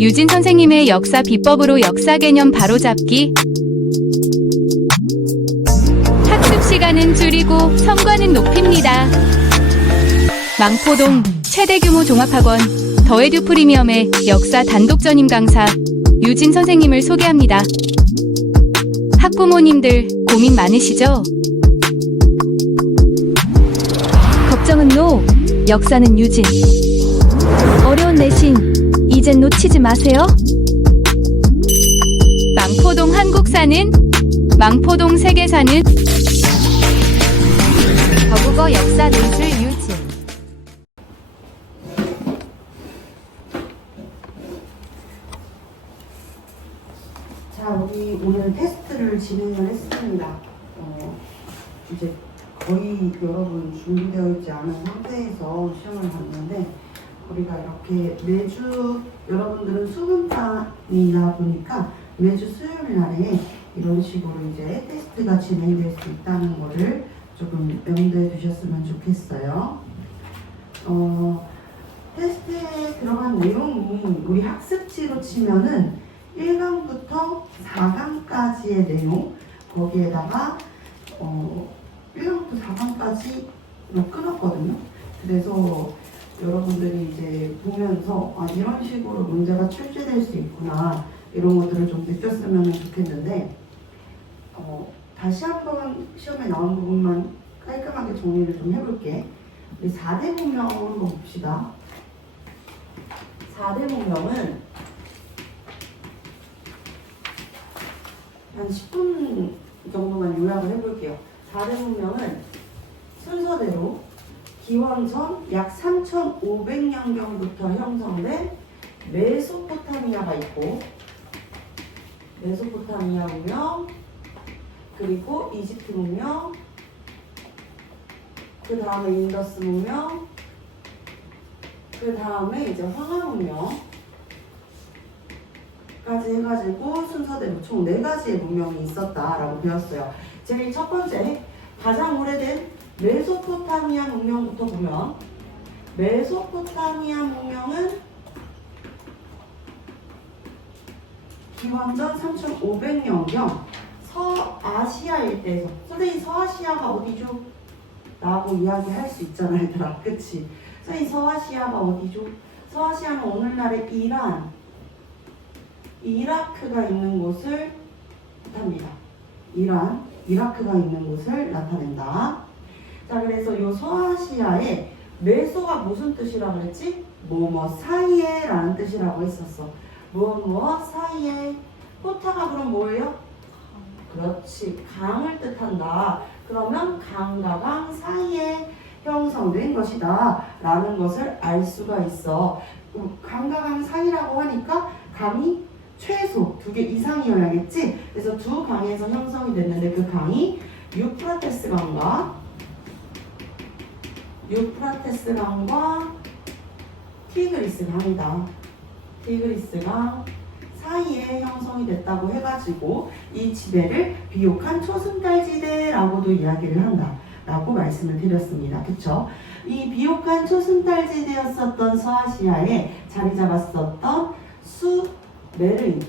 유진 선생님의 역사 비법으로 역사 개념 바로잡기. 학습 시간은 줄이고 성과는 높입니다. 망포동 최대 규모 종합학원 더에듀 프리미엄의 역사 단독 전임 강사 유진 선생님을 소개합니다. 학부모님들 고민 많으시죠? 걱정은 노, 역사는 유진. 어려운 내신 이젠 놓치지 마세요. 망포동 한국사는, 망포동 세계사는, 저국어 역사 논술 유진. 자, 우리 오늘 테스트를 진행을 했습니다. 이제 거의 여러분 준비되어 있지 않은 상태에서 시험을 봤는데, 우리가 이렇게 매주 여러분들은 수능반이다 보니까 매주 수요일 날에 이런 식으로 이제 테스트가 진행될 수 있다는 거를 조금 염두에 두셨으면 좋겠어요. 테스트에 들어간 내용이 우리 학습지로 치면은 1강부터 4강까지의 내용, 거기에다가 1강부터 4강까지 끊었거든요. 그래서 여러분들이 이제 보면서 이런 식으로 문제가 출제될 수 있구나, 이런 것들을 좀 느꼈으면 좋겠는데, 다시 한번 시험에 나온 부분만 깔끔하게 정리를 좀 해볼게. 우리 4대 문명을 한번 봅시다. 4대 문명은 한 10분 정도만 요약을 해볼게요. 4대 문명은 순서대로 기원전 약 3,500년경부터 형성된 메소포타미아가 있고, 메소포타미아 문명, 그리고 이집트 문명, 그 다음에 인더스 문명, 그 다음에 이제 황하 문명까지 해가지고 순서대로 총 4가지의 문명이 있었다라고 배웠어요. 제일 첫 번째, 가장 오래된 메소포타미아 문명부터 보면, 메소포타미아 문명은 기원전 3,500년경 서아시아 일대에서, 선생님 서아시아가 어디죠? 라고 이야기할 수 있잖아, 얘들아. 그치? 선생님 서아시아가 어디죠? 서아시아는 오늘날의 이란, 이라크가 있는 곳을 뜻합니다. 이란, 이라크가 있는 곳을 나타낸다. 자, 그래서 이 서아시아에 메소가 무슨 뜻이라고 그랬지? 뭐뭐 사이에 라는 뜻이라고 했었어. 뭐뭐 사이에. 포타가 그럼 뭐예요? 그렇지, 강을 뜻한다. 그러면 강과 강 사이에 형성된 것이다 라는 것을 알 수가 있어. 강과 강 사이라고 하니까 강이 최소 2개 이상이어야겠지? 그래서 2강에서 형성이 됐는데, 그 강이 유프라테스 강과 티그리스 강이다. 티그리스 강 사이에 형성이 됐다고 해가지고 이 지대를 비옥한 초승달지대라고도 이야기를 한다 라고 말씀을 드렸습니다. 그쵸? 이 비옥한 초승달지대였었던 서아시아에 자리 잡았었던 수메르인.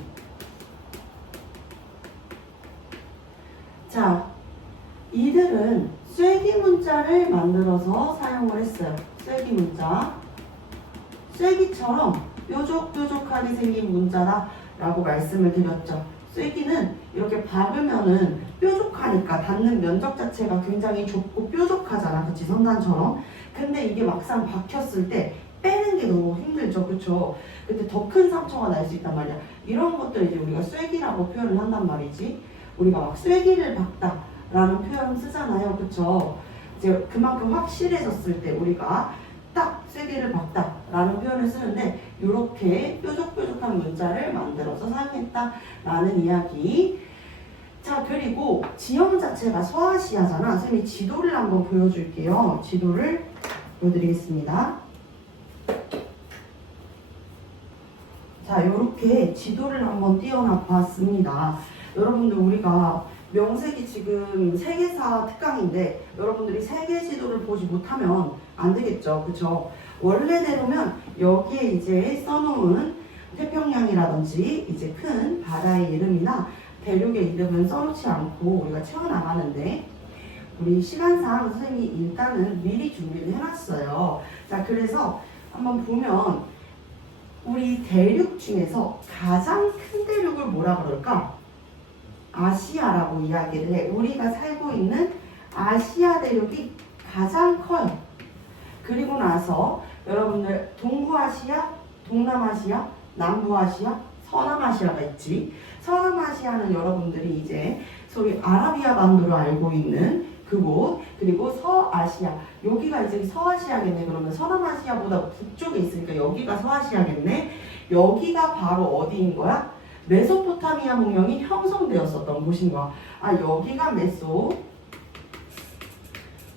자, 이들은 쐐기 문자를 만들어서 사용을 했어요. 쐐기 문자. 쐐기처럼 뾰족뾰족하게 생긴 문자다 라고 말씀을 드렸죠. 쐐기는 이렇게 박으면은 뾰족하니까 닿는 면적 자체가 굉장히 좁고 뾰족하잖아. 그치? 성단처럼. 근데 이게 막상 박혔을 때 빼는 게 너무 힘들죠. 그쵸? 근데 더 큰 상처가 날 수 있단 말이야. 이런 것들 이제 우리가 쐐기라고 표현을 한단 말이지. 우리가 막 쐐기를 박다 라는 표현 쓰잖아요. 그쵸? 이제 그만큼 확실해졌을 때 우리가 딱 쐐기를 박다 라는 표현을 쓰는데, 이렇게 뾰족뾰족한 문자를 만들어서 사용했다 라는 이야기. 자, 그리고 지형 자체가 서아시아잖아. 선생님이 지도를 한번 보여줄게요. 지도를 보여드리겠습니다. 자, 이렇게 지도를 한번 띄워놔 봤습니다. 여러분들, 우리가 명색이 지금 세계사 특강인데 여러분들이 세계 지도를 보지 못하면 안 되겠죠. 그쵸? 원래대로면 여기에 이제 써놓은 태평양이라든지 이제 큰 바다의 이름이나 대륙의 이름은 써놓지 않고 우리가 채워나가는데 우리 시간상 선생님이 일단은 미리 준비를 해놨어요. 자, 그래서 한번 보면 우리 대륙 중에서 가장 큰 대륙을 뭐라 그럴까? 아시아라고 이야기를 해. 우리가 살고 있는 아시아 대륙이 가장 커요. 그리고 나서 여러분들 동부아시아, 동남아시아, 남부아시아, 서남아시아가 있지. 서남아시아는 여러분들이 이제 소위 아라비아 반도로 알고 있는 그곳, 그리고 서아시아, 여기가 이제 서아시아겠네. 그러면 서남아시아보다 북쪽에 있으니까 여기가 서아시아겠네. 여기가 바로 어디인 거야? 메소포타미아 문명이 형성되었었던 곳인 거야. 아, 여기가 메소,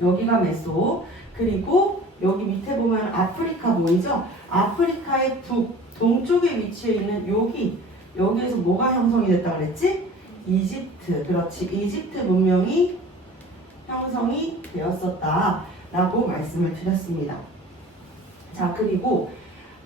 여기가 메소, 그리고 여기 밑에 보면 아프리카 보이죠? 아프리카의 동쪽에 위치해 있는 여기에서 뭐가 형성이 됐다 그랬지? 이집트. 그렇지. 이집트 문명이 형성이 되었었다라고 말씀을 드렸습니다. 자, 그리고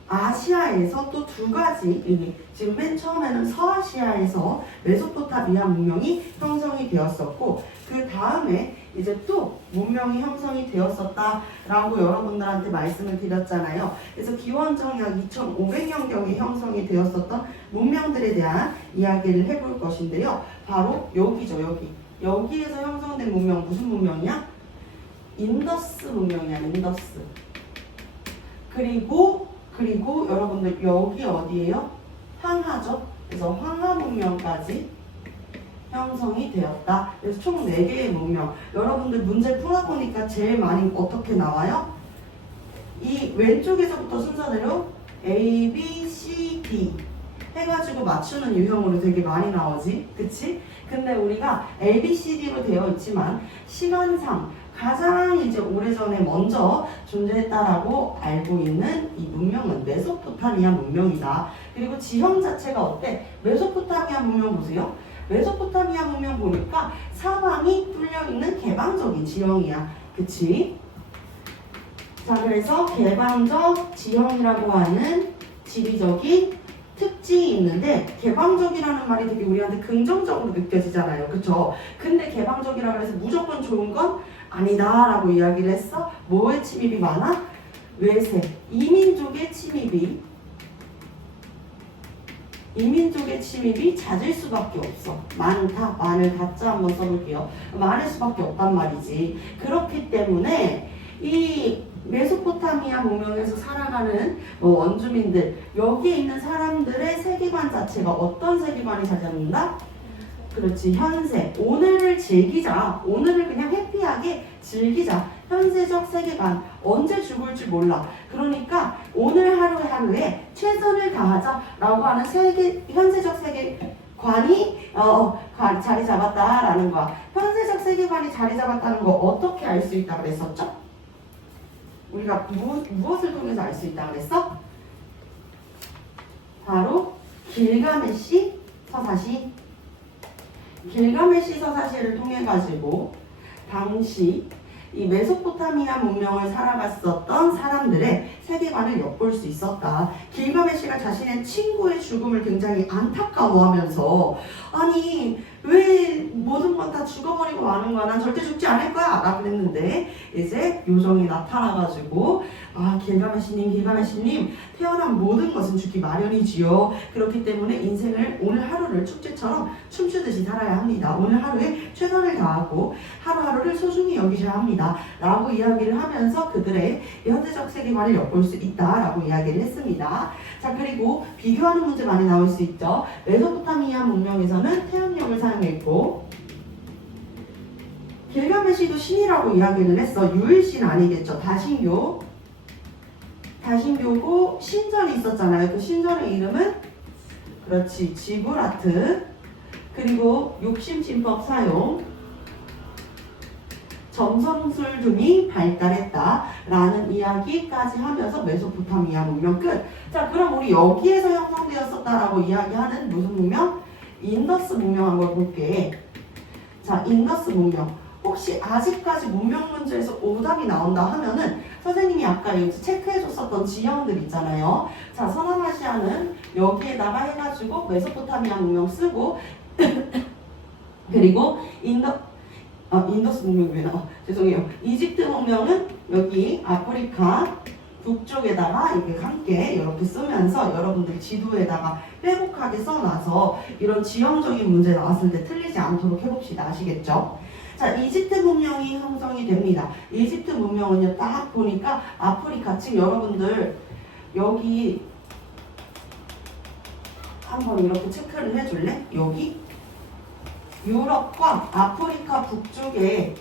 아시아에서 또 두 가지, 지금 맨 처음에는 서아시아에서 메소포타미아 문명이 형성이 되었었고, 그 다음에 이제 또 문명이 형성이 되었었다라고 여러분들한테 말씀을 드렸잖아요. 그래서 기원전 약 2500년경에 형성이 되었었던 문명들에 대한 이야기를 해볼 것인데요. 바로 여기죠, 여기. 여기에서 형성된 문명 무슨 문명이야? 인더스 문명이야, 인더스. 그리고 여러분들 여기 어디예요? 황하죠. 그래서 황하 문명까지 형성이 되었다. 그래서 총 4개의 문명. 여러분들 문제 풀어보니까 제일 많이 어떻게 나와요? 이 왼쪽에서부터 순서대로 A, B, C, D 해가지고 맞추는 유형으로 되게 많이 나오지. 그치? 근데 우리가 A, B, C, D로 되어 있지만 시간상 가장 이제 오래전에 먼저 존재했다라고 알고 있는 이 문명은 메소포타미아 문명이다. 그리고 지형 자체가 어때? 메소포타미아 문명 보세요. 메소포타미아 문명 보니까 사방이 뚫려있는 개방적인 지형이야. 그치? 자, 그래서 개방적 지형이라고 하는 지리적인 특징이 있는데, 개방적이라는 말이 되게 우리한테 긍정적으로 느껴지잖아요. 그쵸? 근데 개방적이라고 해서 무조건 좋은 건 아니다 라고 이야기를 했어. 뭐의 침입이 많아? 외세, 이민족의 침입이 잦을 수밖에 없어. 많다, 많을 다자 한번 써볼게요. 많을 수밖에 없단 말이지. 그렇기 때문에 이 메소포타미아 문명에서 살아가는 원주민들, 여기에 있는 사람들의 세계관 자체가 어떤 세계관이 자리잡는다? 그렇지, 현세. 오늘을 즐기자. 오늘을 그냥 해피하게 즐기자. 현세적 세계관. 언제 죽을지 몰라. 그러니까 오늘 하루하루에 최선을 다하자라고 하는 현세적 세계관이 자리 잡았다라는 거야. 현세적 세계관이 자리 잡았다는 거 어떻게 알 수 있다고 그랬었죠? 우리가 무엇을 통해서 알 수 있다고 그랬어? 바로 길가메시 서사시. 길가메시 서사시를 통해 가지고 당시 이 메소포타미아 문명을 살아갔었던 사람들의 세계관을 엿볼 수 있었다. 길가메시가 자신의 친구의 죽음을 굉장히 안타까워하면서, 아니 왜 모든 건 다 죽어버리고 마는 거야? 난 절대 죽지 않을 거야 라고 했는데, 이제 요정이 나타나가지고, 아, 길가메시님 태어난 모든 것은 죽기 마련이지요. 그렇기 때문에 인생을, 오늘 하루를 축제처럼 춤추듯이 살아야 합니다. 오늘 하루에 최선을 다하고 하루하루를 소중히 여기셔야 합니다 라고 이야기를 하면서 그들의 현대적 세계관을 엿볼 수 있다라고 이야기를 했습니다. 자, 그리고 비교하는 문제 많이 나올 수 있죠. 메소포타미아 문명에서는 태음력을 사용했고, 길가메시도 신이라고 이야기를 했어. 유일신 아니겠죠. 다신교고 신전이 있었잖아요. 그 신전의 이름은, 그렇지, 지구라트. 그리고 욕심진법 사용, 점성술 등이 발달했다라는 이야기까지 하면서 메소포타미아 문명 끝. 자, 그럼 우리 여기에서 형성되었었다라고 이야기하는 무슨 문명? 인더스 문명 한번 볼게. 자, 인더스 문명. 혹시 아직까지 문명 문제에서 오답이 나온다 하면은 선생님이 아까 여기 체크해줬었던 지형들 있잖아요. 자, 서남아시아는 여기에다가 해가지고 메소포타미아 문명 쓰고 그리고 인더스 문명이 왜 나와? 죄송해요. 이집트 문명은 여기 아프리카 북쪽에다가 이렇게 함께 이렇게 쓰면서 여러분들이 지도에다가 빼곡하게 써놔서 이런 지형적인 문제 나왔을 때 틀리지 않도록 해봅시다. 아시겠죠? 자, 이집트 문명이 형성이 됩니다. 이집트 문명은요, 딱 보니까 아프리카, 지금 여러분들 여기 한번 이렇게 체크를 해줄래? 여기 유럽과 아프리카 북쪽에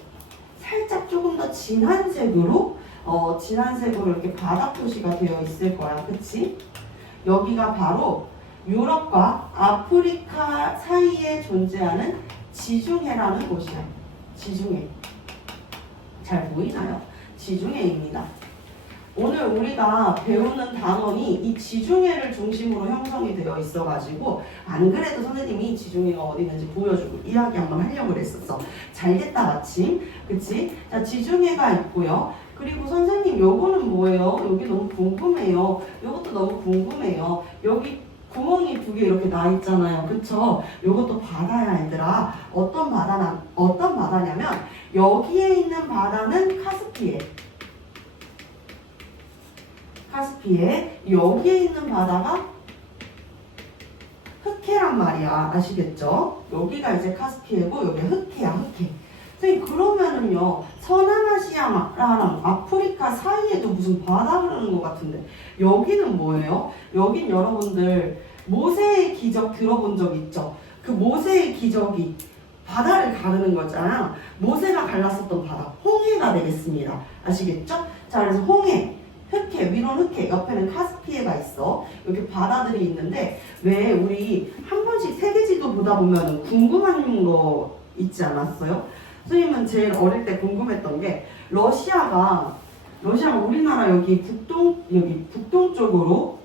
살짝 조금 더 진한 색으로 이렇게 바다 표시가 되어 있을 거야. 그치? 여기가 바로 유럽과 아프리카 사이에 존재하는 지중해라는 곳이야. 지중해. 잘 보이나요? 지중해입니다. 오늘 우리가 배우는 단원이 이 지중해를 중심으로 형성이 되어 있어가지고 안 그래도 선생님이 지중해가 어디 있는지 보여주고 이야기 한번 하려고 그랬었어. 잘됐다 마침. 그치? 자, 지중해가 있고요. 그리고 선생님 요거는 뭐예요? 여기 너무 궁금해요. 요것도 너무 궁금해요. 여기 구멍이 두 개 이렇게 나 있잖아요. 그쵸? 요것도 바다야 얘들아. 어떤 바다냐면 여기에 있는 바다는 카스피해. 여기에 있는 바다가 흑해란 말이야. 아시겠죠? 여기가 이제 카스피해고 여기 흑해야. 흑해. 선생님 그러면은요 서남아시아랑 아프리카 사이에도 무슨 바다 흐르는 것 같은데 여기는 뭐예요? 여긴 여러분들 모세의 기적 들어본 적 있죠? 그 모세의 기적이 바다를 가르는 거잖아. 모세가 갈랐었던 바다 홍해가 되겠습니다. 아시겠죠? 자, 그래서 홍해, 흑해, 위로는 흑해, 옆에는 카스피해가 있어. 여기 바다들이 있는데 왜 우리 한 번씩 세계지도 보다 보면 궁금한 거 있지 않았어요? 선생님은 제일 어릴 때 궁금했던 게 러시아가 우리나라 여기 북동 쪽으로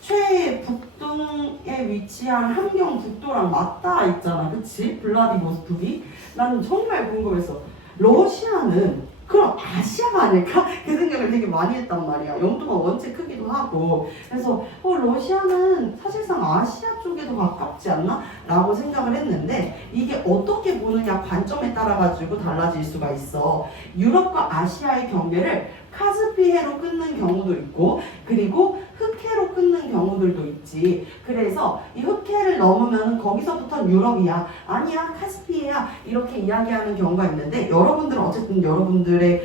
최북동에 위치한 함경 북도랑 맞닿아 있잖아. 그치? 블라디보스토크이. 나는 정말 궁금했어. 러시아는 그럼 아시아가 아닐까? 그 생각을 되게 많이 했단 말이야. 영도가 원체 크기도 하고. 그래서 러시아는 사실상 아시아 쪽에도 가깝지 않나? 라고 생각을 했는데 이게 어떻게 보느냐 관점에 따라 가지고 달라질 수가 있어. 유럽과 아시아의 경계를 카스피해로 끊는 경우도 있고 그리고 흑해로 끊는 경우들도 있지. 그래서 이 흑해를 넘으면 거기서부터 유럽이야. 아니야 카스피해야. 이렇게 이야기하는 경우가 있는데 여러분들은 어쨌든 여러분들의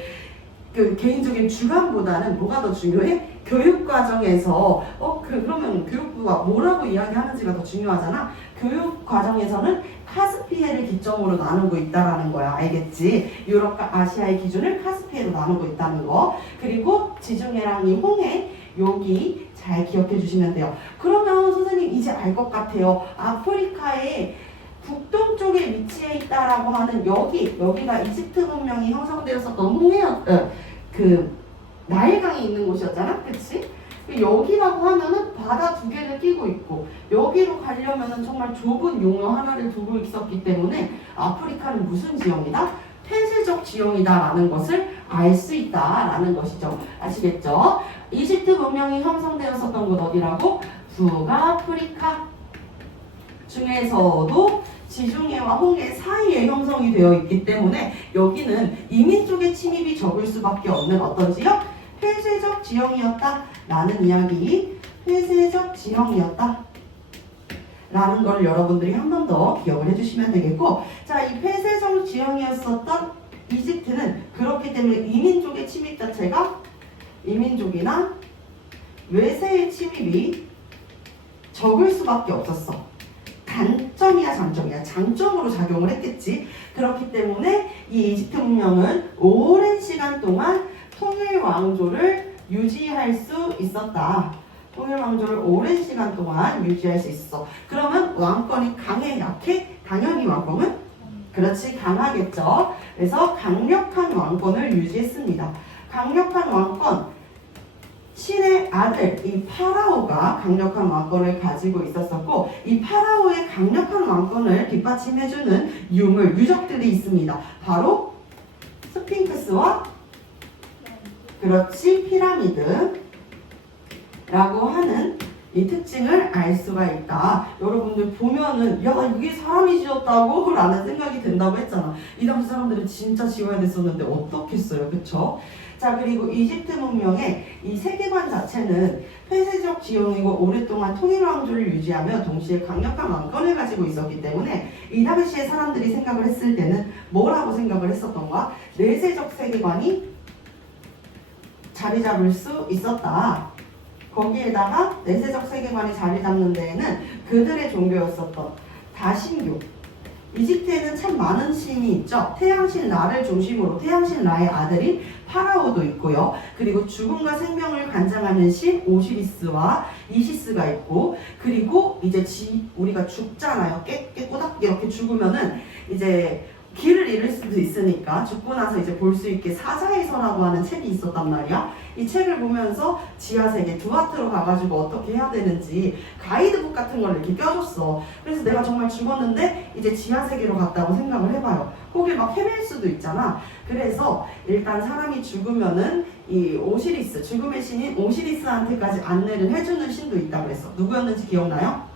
그 개인적인 주관보다는 뭐가 더 중요해? 교육과정에서 그러면 교육부가 뭐라고 이야기하는지가 더 중요하잖아. 교육과정에서는 카스피해를 기점으로 나누고 있다라는 거야. 알겠지? 유럽과 아시아의 기준을 카스피해로 나누고 있다는 거. 그리고 지중해랑 이 홍해 여기 잘 기억해 주시면 돼요. 그러면 선생님 이제 알 것 같아요. 아프리카의 북동쪽에 위치해 있다라고 하는 여기가 이집트 문명이 형성되었었던 나일강이 있는 곳이었잖아. 그치? 여기라고 하면은 바다 두 개를 끼고 있고 여기로 가려면은 정말 좁은 용로 하나를 두고 있었기 때문에 아프리카는 무슨 지형이다? 폐쇄적 지형이다라는 것을 알 수 있다라는 것이죠. 아시겠죠? 이집트 문명이 형성되었었던 곳 어디라고? 북아프리카 중에서도 지중해와 홍해 사이에 형성이 되어 있기 때문에 여기는 이민 쪽의 침입이 적을 수밖에 없는 어떤 지역? 폐쇄적 지형이었다 라는 이야기. 폐쇄적 지형이었다 라는 걸 여러분들이 한 번 더 기억을 해주시면 되겠고, 자, 이 폐쇄적 지형이었었던 이집트는 그렇기 때문에 이민족의 침입 자체가 이민족이나 외세의 침입이 적을 수밖에 없었어. 단점이야 장점이야? 장점으로 작용을 했겠지. 그렇기 때문에 이 이집트 문명은 오랜 시간 동안 통일 왕조를 유지할 수 있었다. 통일 왕조를 오랜 시간 동안 유지할 수 있어. 그러면 왕권이 강해 약해? 당연히 왕권은 그렇지 강하겠죠. 그래서 강력한 왕권을 유지했습니다. 강력한 왕권, 신의 아들 이 파라오가 강력한 왕권을 가지고 있었었고, 이 파라오의 강력한 왕권을 뒷받침해주는 유적들이 있습니다. 바로 스핑크스와 그렇지 피라미드 라고 하는 이 특징을 알 수가 있다. 여러분들 보면은 야 이게 사람이 지었다고? 라는 생각이 든다고 했잖아. 이 당시 사람들은 진짜 지어야 됐었는데 어떻겠어요, 그쵸? 자, 그리고 이집트 문명의 이 세계관 자체는 폐쇄적 지형이고 오랫동안 통일 왕조를 유지하며 동시에 강력한 왕권을 가지고 있었기 때문에 이 당시에 사람들이 생각을 했을 때는 뭐라고 생각을 했었던가? 내세적 세계관이 자리 잡을 수 있었다. 거기에다가 내세적 세계관이 자리 잡는 데에는 그들의 종교였었던 다신교. 이집트에는 참 많은 신이 있죠. 태양신 라를 중심으로 태양신 라의 아들인 파라오도 있고요. 그리고 죽음과 생명을 관장하는 신 오시리스와 이시스가 있고, 그리고 이제 우리가 죽잖아요. 깨꼬닥 이렇게 죽으면은 이제 길을 잃을 수도 있으니까 죽고 나서 이제 볼 수 있게 사자에서라고 하는 책이 있었단 말이야. 이 책을 보면서 지하세계 두아트로 가가지고 어떻게 해야 되는지 가이드북 같은 걸 이렇게 껴줬어. 그래서 내가 정말 죽었는데 이제 지하세계로 갔다고 생각을 해봐요. 거길 막 헤맬 수도 있잖아. 그래서 일단 사람이 죽으면은 이 오시리스, 죽음의 신인 오시리스한테까지 안내를 해주는 신도 있다 그랬어. 누구였는지 기억나요?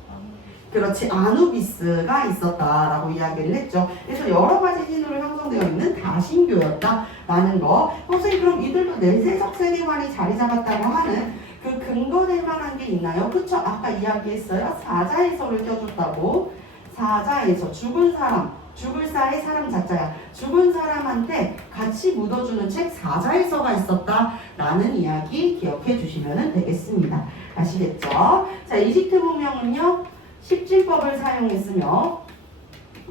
그렇지, 아누비스가 있었다라고 이야기를 했죠. 그래서 여러 가지 신으로 형성되어 있는 다신교였다라는 거. 선생님, 그럼 이들도 내세적 세계관이 자리 잡았다고 하는 그 근거될 만한 게 있나요? 그쵸? 아까 이야기했어요. 사자에서를 껴줬다고. 사자에서 죽은 사람, 죽을 사의 사람 자자야. 죽은 사람한테 같이 묻어주는 책 사자에서가 있었다라는 이야기 기억해 주시면 되겠습니다. 아시겠죠? 자, 이집트 문명은요. 십진법을 사용했으며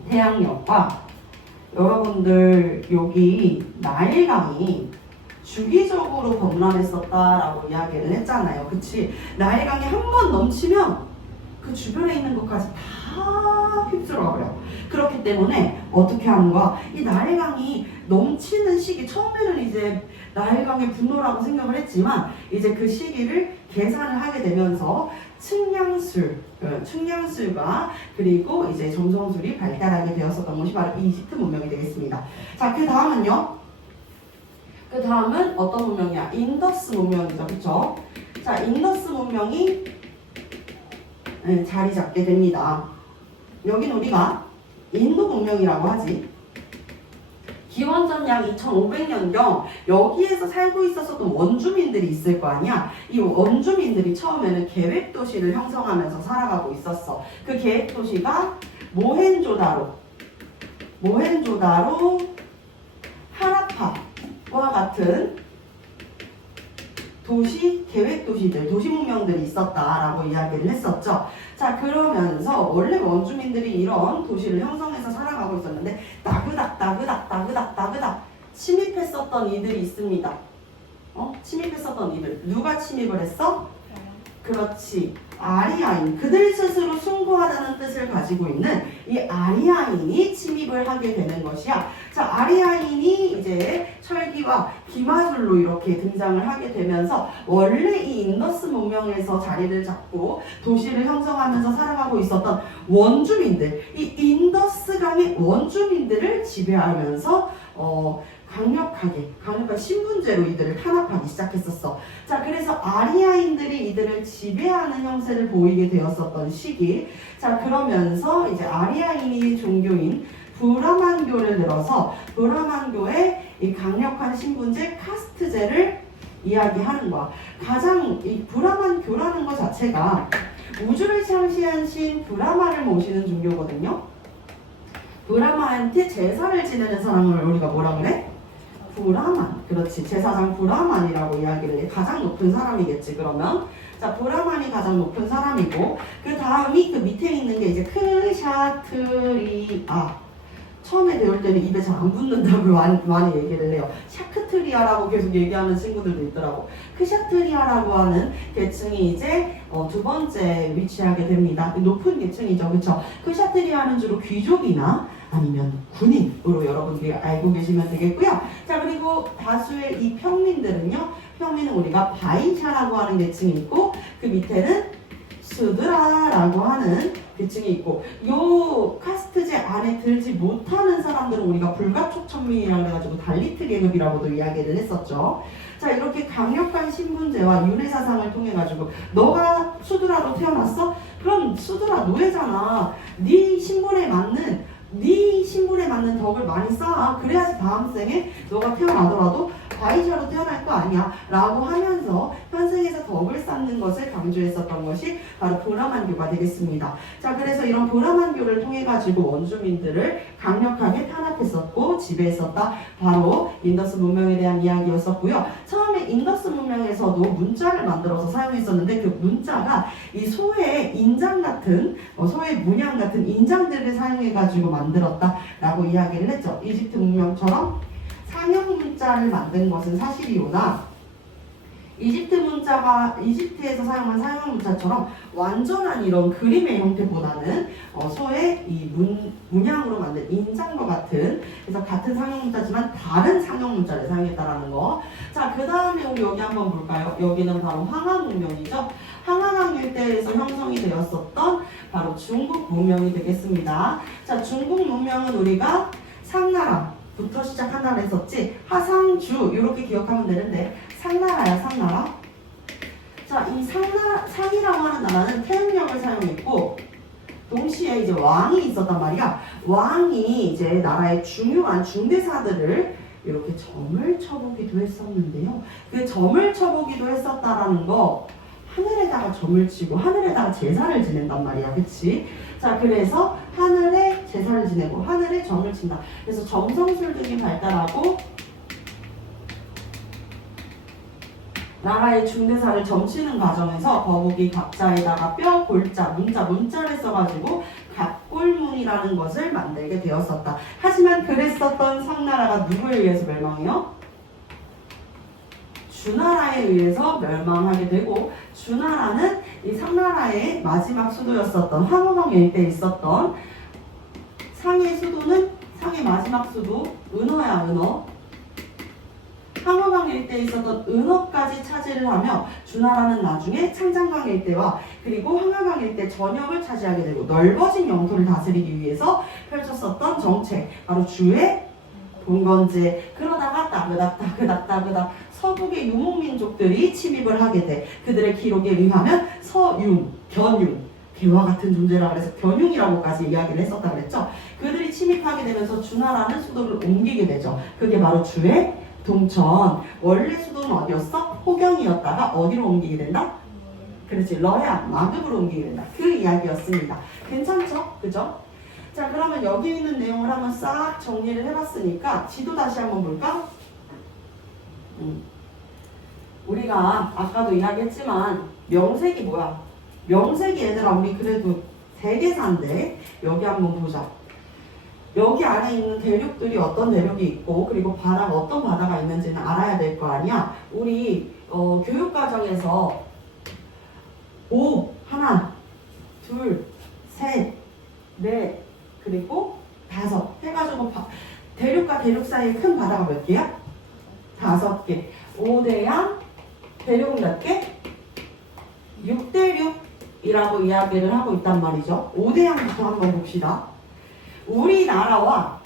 태양력과 여러분들 여기 나일강이 주기적으로 범람했었다라고 이야기를 했잖아요. 그치? 나일강이 한 번 넘치면 그 주변에 있는 것까지 다 휩쓸어 버려. 그렇기 때문에 어떻게 하는 거야? 이 나일강이 넘치는 시기, 처음에는 이제 나일강의 분노라고 생각을 했지만 이제 그 시기를 계산을 하게 되면서 측량술과 그리고 이제 점성술이 발달하게 되었었던 것이 바로 이집트 문명이 되겠습니다. 자, 그 다음은요. 그 다음은 어떤 문명이야? 인더스 문명이죠, 그렇죠? 자, 인더스 문명이 자리 잡게 됩니다. 여긴 우리가 인도 문명이라고 하지. 기원전 약 2500년경 여기에서 살고 있었던 원주민들이 있을 거 아니야. 이 원주민들이 처음에는 계획도시를 형성하면서 살아가고 있었어. 그 계획도시가 모헨조다로, 하라파와 같은 도시, 계획도시들, 도시문명들이 있었다라고 이야기를 했었죠. 자, 그러면서 원래 원주민들이 이런 도시를 형성해서 살아가고 있었는데 따그닥 침입했었던 이들이 있습니다. 침입했었던 이들. 누가 침입을 했어? 그렇지. 아리아인. 그들 스스로 숭고하다는 뜻을 가지고 있는 이 아리아인이 침입을 하게 되는 것이야. 자, 아리아인이 이제 철기와 기마술로 이렇게 등장을 하게 되면서 원래 이 인더스 문명에서 자리를 잡고 도시를 형성하면서 살아가고 있었던 원주민들, 이 인더스 강의 원주민들을 지배하면서 강력한 신분제로 이들을 탄압하기 시작했었어. 자, 그래서 아리아인들이 이들을 지배하는 형세를 보이게 되었었던 시기. 자, 그러면서 이제 아리아인이 종교인 브라만교를 들어서 브라만교의 이 강력한 신분제 카스트제를 이야기하는 거야. 가장 이 브라만교라는 것 자체가 우주를 창시한 신 브라마를 모시는 종교거든요. 브라마한테 제사를 지내는 사람을 우리가 뭐라 그래? 브라만. 그렇지. 제사장 브라만이라고 이야기를 해. 가장 높은 사람이겠지, 그러면. 자, 브라만이 가장 높은 사람이고, 그 다음이 그 밑에 있는 게 이제 크샤트리아. 처음에 배울 때는 입에 잘 안 붙는다고 많이 얘기를 해요. 샤크트리아라고 계속 얘기하는 친구들도 있더라고. 크샤트리아라고 하는 계층이 이제 두 번째 위치하게 됩니다. 높은 계층이죠, 그렇죠? 크샤트리아는 주로 귀족이나 아니면 군인으로 여러분들이 알고 계시면 되겠고요. 자, 그리고 다수의 이 평민들은요. 평민은 우리가 바이샤라고 하는 계층이 있고 그 밑에는 수드라라고 하는 계층이 있고 요 카스트제 안에 들지 못하는 사람들은 우리가 불가촉천민이라고 해가지고 달리트 계급이라고도 이야기를 했었죠. 자, 이렇게 강력한 신분제와 윤회사상을 통해 가지고 너가 수두라로 태어났어? 그럼 수두라 노예잖아. 네 신분에 맞는 덕을 많이 쌓아. 그래야지 다음 생에 너가 태어나더라도 바이샤로 태어날 거 아니야 라고 하면서 현생에서 덕을 쌓는 것을 강조했었던 것이 바로 브라만교가 되겠습니다. 자, 그래서 이런 브라만교를 통해 가지고 원주민들을 강력하게 탄압했었고 지배했었다. 바로 인더스 문명에 대한 이야기였었고요. 처음에 인더스 문명에서도 문자를 만들어서 사용했었는데 그 문자가 이 소의 인장 같은 소의 문양 같은 인장들을 사용해 가지고 만들었다라고 이야기를 했죠. 이집트 문명처럼 상형 문자를 만든 것은 사실이오나 이집트에서 사용한 상형 문자처럼 완전한 이런 그림의 형태보다는 소의 이 문양으로 만든 인장과 같은, 그래서 같은 상형 문자지만 다른 상형 문자를 사용했다라는 거. 자, 그 다음에 우리 여기 한번 볼까요? 여기는 바로 황하 문명이죠. 황하강 일대에서 형성이 되었었던 바로 중국 문명이 되겠습니다. 자, 중국 문명은 우리가 상나라 부터 시작한다고 했었지. 하상주 이렇게 기억하면 되는데 상나라야, 상나라. 자, 이 상이라고 하는 나라는 태음력을 사용했고 동시에 이제 왕이 있었단 말이야. 왕이 이제 나라의 중요한 중대사들을 이렇게 점을 쳐보기도 했었는데요. 그 점을 쳐보기도 했었다라는 거, 하늘에다가 점을 치고 하늘에다가 제사를 지낸단 말이야. 그치? 자, 그래서 하늘에 제사를 지내고 하늘에 점을 친다. 그래서 점성술 등이 발달하고 나라의 중대사를 점치는 과정에서 거북이 갑자에다가 뼈, 골자, 문자를 써가지고 갑골문이라는 것을 만들게 되었었다. 하지만 그랬었던 상나라가 누구에 의해서 멸망해요? 주나라에 의해서 멸망하게 되고, 주나라는 이 상나라의 마지막 수도였었던 황허강 일대에 있었던 상의 수도는 상의 마지막 수도 은어야, 은어. 황허강 일대에 있었던 은어까지 차지를 하며 주나라는 나중에 창장강 일대와 그리고 황하강 일대 전역을 차지하게 되고 넓어진 영토를 다스리기 위해서 펼쳤었던 정책, 바로 주의 봉건제. 그러다가 따그닥 서북의 유목민족들이 침입을 하게 돼. 그들의 기록에 의하면 서윤, 견융, 개와 같은 존재라 그래서 견융이라고까지 이야기를 했었다 그랬죠. 그들이 침입하게 되면서 주나라는 수도를 옮기게 되죠. 그게 바로 주의 동천. 원래 수도는 어디였어? 호경이었다가 어디로 옮기게 된다? 그렇지, 러야, 마급으로 옮기게 된다. 그 이야기였습니다. 괜찮죠? 그죠? 자, 그러면 여기 있는 내용을 한번 싹 정리를 해봤으니까 지도 다시 한번 볼까? 우리가 아까도 이야기했지만 명색이 뭐야? 명색이 얘들아, 우리 그래도 대개사인데 여기 한번 보자. 여기 안에 있는 대륙들이 어떤 대륙이 있고 그리고 바다가 어떤 바다가 있는지는 알아야 될 거 아니야. 우리 교육과정에서 5, 하나, 둘, 셋, 넷, 그리고 5 해가지고 대륙과 대륙 사이에 큰 바다가 몇 개야? 5개. 5대양, 대륙은 몇 개? 6대륙이라고 이야기를 하고 있단 말이죠. 5대양부터 한번 봅시다. 우리나라와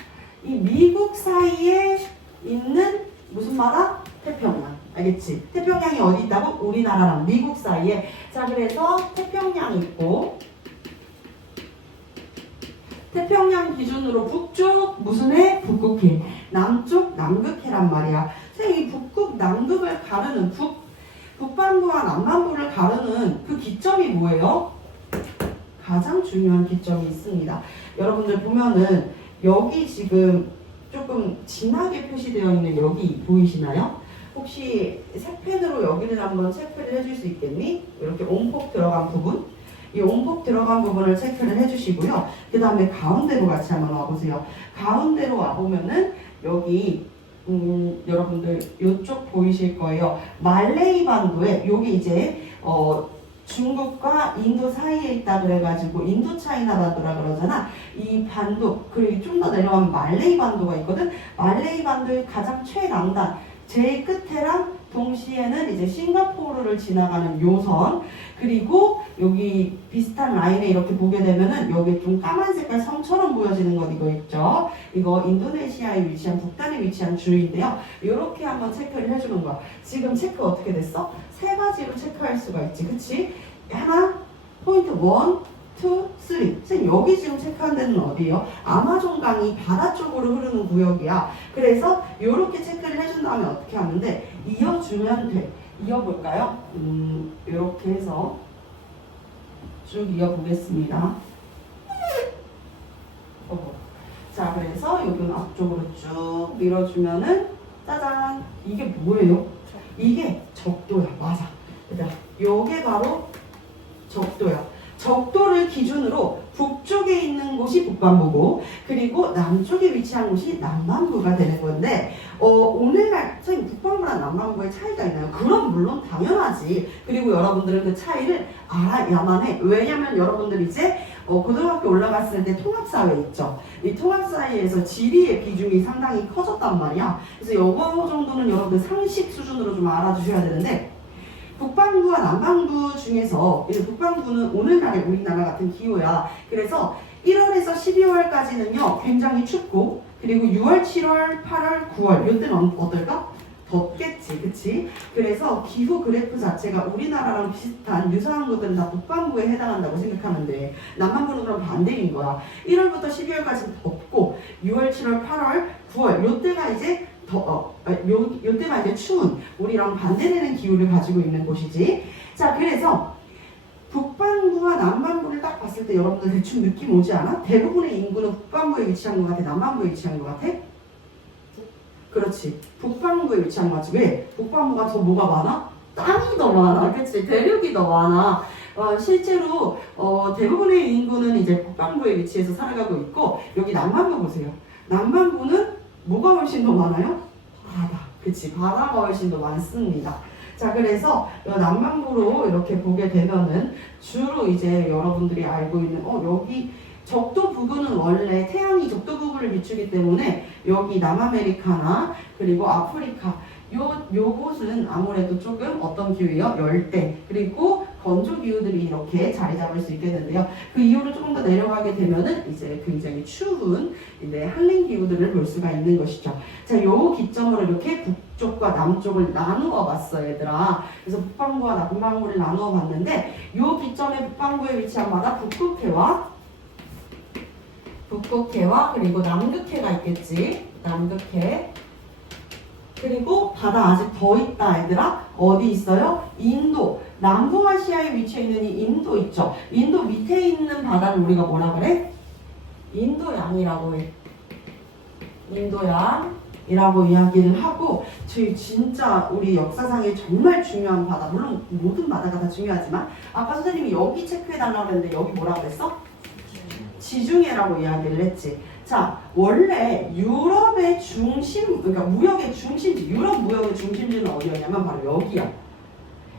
이 미국 사이에 있는 무슨 바다? 태평양. 알겠지? 태평양이 어디 있다고? 우리나라랑 미국 사이에. 자, 그래서 태평양 있고, 태평양 기준으로 북쪽 무슨 해? 북극해. 남쪽 남극해란 말이야. 이 북극 남극을 가르는 북반구와 남반구를 가르는 그 기점이 뭐예요? 가장 중요한 기점이 있습니다. 여러분들 보면은 여기 지금 조금 진하게 표시되어 있는 여기 보이시나요? 혹시 색펜으로 여기를 한번 체크를 해줄 수 있겠니? 이렇게 온폭 들어간 부분, 이 온폭 들어간 부분을 체크를 해주시고요. 그 다음에 가운데로 같이 한번 와보세요. 가운데로 와보면은 여기 여러분들 이쪽 보이실 거예요. 말레이 반도에 여기 이제 중국과 인도 사이에 있다 그래가지고 인도 차이나 반도라 그러잖아. 이 반도, 그리고 좀 더 내려가면 말레이 반도가 있거든. 말레이 반도의 가장 최남단, 제일 끝에랑 동시에는 이제 싱가포르를 지나가는 요선, 그리고 여기 비슷한 라인에 이렇게 보게 되면은 여기 좀 까만 색깔 섬처럼 보여지는 것 이거 있죠? 이거 인도네시아에 위치한 북단에 위치한 주인데요. 이렇게 한번 체크를 해주는 거야. 지금 체크 어떻게 됐어? 세 가지로 체크할 수가 있지, 그치? 하나, 포인트 1, 2, 3. 선생님 여기 지금 체크한 데는 어디예요? 아마존 강이 바다 쪽으로 흐르는 구역이야. 그래서 이렇게 체크를 해준 다음에 어떻게 하는데 이어주면 돼. 이어볼까요? 이렇게 해서 쭉 이어보겠습니다. 자, 그래서 여기는 앞쪽으로 쭉 밀어주면은 짜잔! 이게 뭐예요? 이게 적도야. 맞아. 얘들아, 요게 바로 적도야. 적도를 기준으로 북쪽에 있는 곳이 북반구고 그리고 남쪽에 위치한 곳이 남반구가 되는 건데 오늘날 선생님 북반구랑 남반구의 차이가 있나요? 그럼 물론 당연하지. 그리고 여러분들은 그 차이를 알아야만 해. 왜냐면 여러분들 이제 고등학교 올라갔을 때 통합사회 있죠. 이 통합사회에서 지리의 비중이 상당히 커졌단 말이야. 그래서 이거 정도는 여러분들 상식 수준으로 좀 알아주셔야 되는데 북반구와 남반구 중에서 북반구는 오늘날의 우리나라 같은 기후야. 그래서 1월에서 12월까지는요 굉장히 춥고 그리고 6월, 7월, 8월, 9월 이때는 어떨까? 덥겠지, 그치? 그래서 기후 그래프 자체가 우리나라랑 비슷한 유사한 것들은 다 북반구에 해당한다고 생각하면 돼. 남반구는 그럼 반대인 거야. 1월부터 12월까지는 덥고 6월, 7월, 8월, 9월 요때가 이제 요때가 이제 추운 우리랑 반대되는 기후를 가지고 있는 곳이지. 자, 그래서 북반구와 남반구를 딱 봤을 때 여러분들 대충 느낌 오지 않아? 대부분의 인구는 북반구에 위치한 것 같아? 남반구에 위치한 것 같아? 그렇지. 북반구에 위치한 것 같지. 왜? 북반구가 더 뭐가 많아? 땅이 더 많아. 그치? 대륙이 더 많아. 실제로 대부분의 인구는 이제 북반구에 위치해서 살아가고 있고 여기 남반구 보세요. 남반구는 뭐가 훨씬 더 많아요? 바다. 그치? 바다가 훨씬 더 많습니다. 자, 그래서 남반구로 이렇게 보게 되면은 주로 이제 여러분들이 알고 있는 여기 적도 부근은 원래 태양이 적도 부근을 비추기 때문에 여기 남아메리카나 그리고 아프리카 요곳은 아무래도 조금 어떤 기후예요? 열대 그리고 건조 기후들이 이렇게 자리 잡을 수 있게 되는데요. 그 이후로 조금 더 내려가게 되면은 이제 굉장히 추운 이제 한랭 기후들을 볼 수가 있는 것이죠. 자, 요 기점으로 이렇게 북쪽과 남쪽을 나누어 봤어요, 얘들아. 그래서 북반구와 남반구를 나누어 봤는데 요 기점에 북반구에 위치한 바다 북극해와 그리고 남극해가 있겠지. 남극해. 그리고 바다 아직 더 있다, 얘들아. 어디 있어요? 인도. 남동아시아에 위치해 있는 이 인도 있죠. 인도 밑에 있는 바다를 우리가 뭐라 그래? 인도양이라고 해. 인도양이라고 이야기를 하고 저희 진짜 우리 역사상에 정말 중요한 바다. 물론 모든 바다가 다 중요하지만 아까 선생님이 여기 체크해달라고 했는데 여기 뭐라고 했어? 지중해라고 이야기를 했지. 자, 원래 유럽의 중심, 그러니까 무역의 중심지, 유럽 무역의 중심지는 어디였냐면 바로 여기야.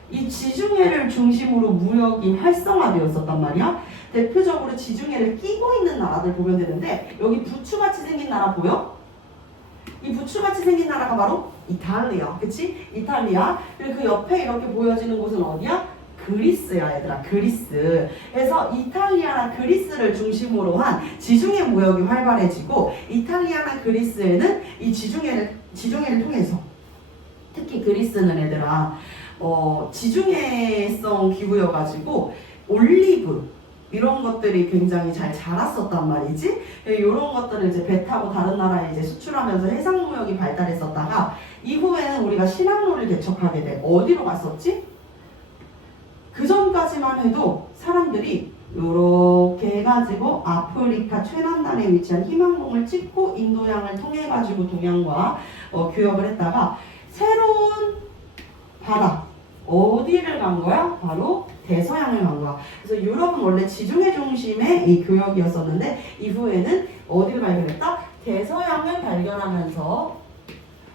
이 지중해를 중심으로 무역이 활성화되었었단 말이야. 대표적으로 지중해를 끼고 있는 나라들 보면 되는데 여기 부추같이 생긴 나라 보여? 이 부추같이 생긴 나라가 바로 이탈리아, 그치? 이탈리아. 그리고 그 옆에 이렇게 보여지는 곳은 어디야? 그리스야, 얘들아. 그리스. 그래서 이탈리아나 그리스를 중심으로 한 지중해 무역이 활발해지고 이탈리아나 그리스에는 이 지중해를 통해서 특히 그리스는 얘들아 지중해성 기후여가지고 올리브 이런 것들이 굉장히 잘 자랐었단 말이지. 이런 것들을 이제 배 타고 다른 나라에 이제 수출하면서 해상무역이 발달했었다가 이후에는 우리가 신항로를 개척하게 돼. 어디로 갔었지? 그 전까지만 해도 사람들이 이렇게 해가지고 아프리카 최남단에 위치한 희망봉을 찍고 인도양을 통해가지고 동양과 교역을 했다가 새로운 바다 어디를 간 거야? 바로 대서양을 간 거야. 그래서 유럽은 원래 지중해 중심의 이 교역이었었는데 이후에는 어디를 발견했다? 대서양을 발견하면서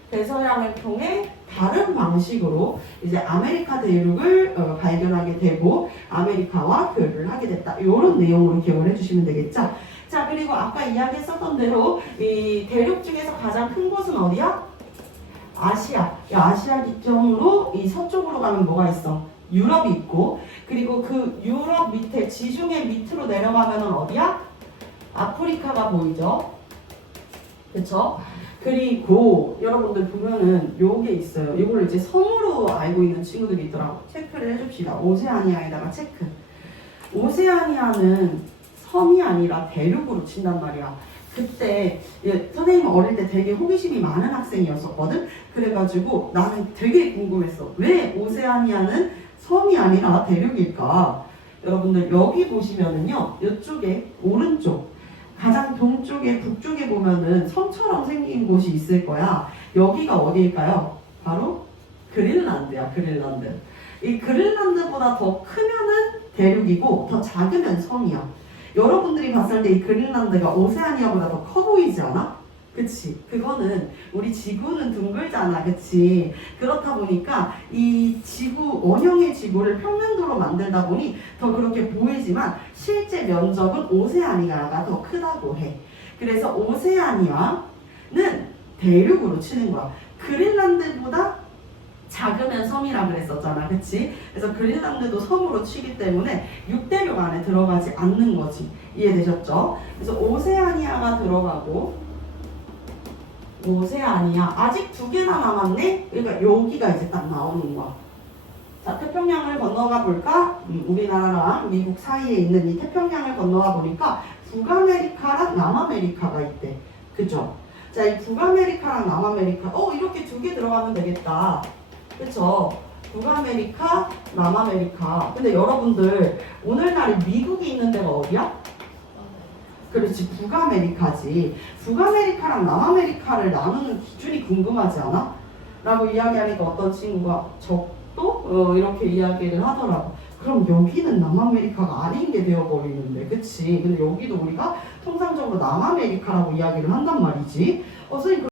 대서양을 통해 다른 방식으로 이제 아메리카 대륙을 발견하게 되고 아메리카와 교류를 하게 됐다. 이런 내용으로 기억을 해주시면 되겠죠. 자, 그리고 아까 이야기했었던 대로 이 대륙 중에서 가장 큰 곳은 어디야? 아시아. 이 아시아 기점으로 이 서쪽으로 가면 뭐가 있어? 유럽이 있고, 그리고 그 유럽 밑에 지중해 밑으로 내려가면은 어디야? 아프리카가 보이죠? 그쵸? 그리고 여러분들 보면은 요게 있어요. 이걸 이제 섬으로 알고 있는 친구들이 있더라고. 체크를 해줍시다. 오세아니아에다가 체크. 오세아니아는 섬이 아니라 대륙으로 친단 말이야. 그때 선생님 어릴 때 되게 호기심이 많은 학생이었었거든. 그래가지고 나는 되게 궁금했어. 왜 오세아니아는 섬이 아니라 대륙일까? 여러분들 여기 보시면은요, 이쪽에 오른쪽 가장 동쪽에 북쪽에 보면은 섬처럼 생긴 곳이 있을 거야. 여기가 어디일까요? 바로 그린란드야. 그린란드. 이 그린란드보다 더 크면은 대륙이고 더 작으면 섬이야. 여러분들이 봤을 때 이 그린란드가 오세아니아보다 더 커 보이지 않아? 그치? 그거는 우리 지구는 둥글잖아. 그치? 그렇다 보니까 이 지구, 원형의 지구를 평면도로 만들다 보니 더 그렇게 보이지만 실제 면적은 오세아니아가 더 크다고 해. 그래서 오세아니아는 대륙으로 치는 거야. 그린란드보다 작으면 섬이라 그랬었잖아. 그치? 그래서 그린란드도 섬으로 치기 때문에 6대륙 안에 들어가지 않는 거지. 이해되셨죠? 그래서 오세아니아가 들어가고 오세아니아 아직 2개나 남았네? 그러니까 여기가 이제 딱 나오는 거야. 자, 태평양을 건너가 볼까? 우리나라랑 미국 사이에 있는 이 태평양을 건너가 보니까 북아메리카랑 남아메리카가 있대. 그죠? 자, 이 북아메리카랑 남아메리카 이렇게 2개 들어가면 되겠다. 그쵸? 북아메리카, 남아메리카. 근데 여러분들 오늘날에 미국이 있는 데가 어디야? 그렇지, 북아메리카지. 북아메리카랑 남아메리카를 나누는 기준이 궁금하지 않아? 라고 이야기하니까 어떤 친구가 적도? 이렇게 이야기를 하더라고. 그럼 여기는 남아메리카가 아닌 게 되어버리는데, 그치? 근데 여기도 우리가 통상적으로 남아메리카라고 이야기를 한단 말이지. 선생님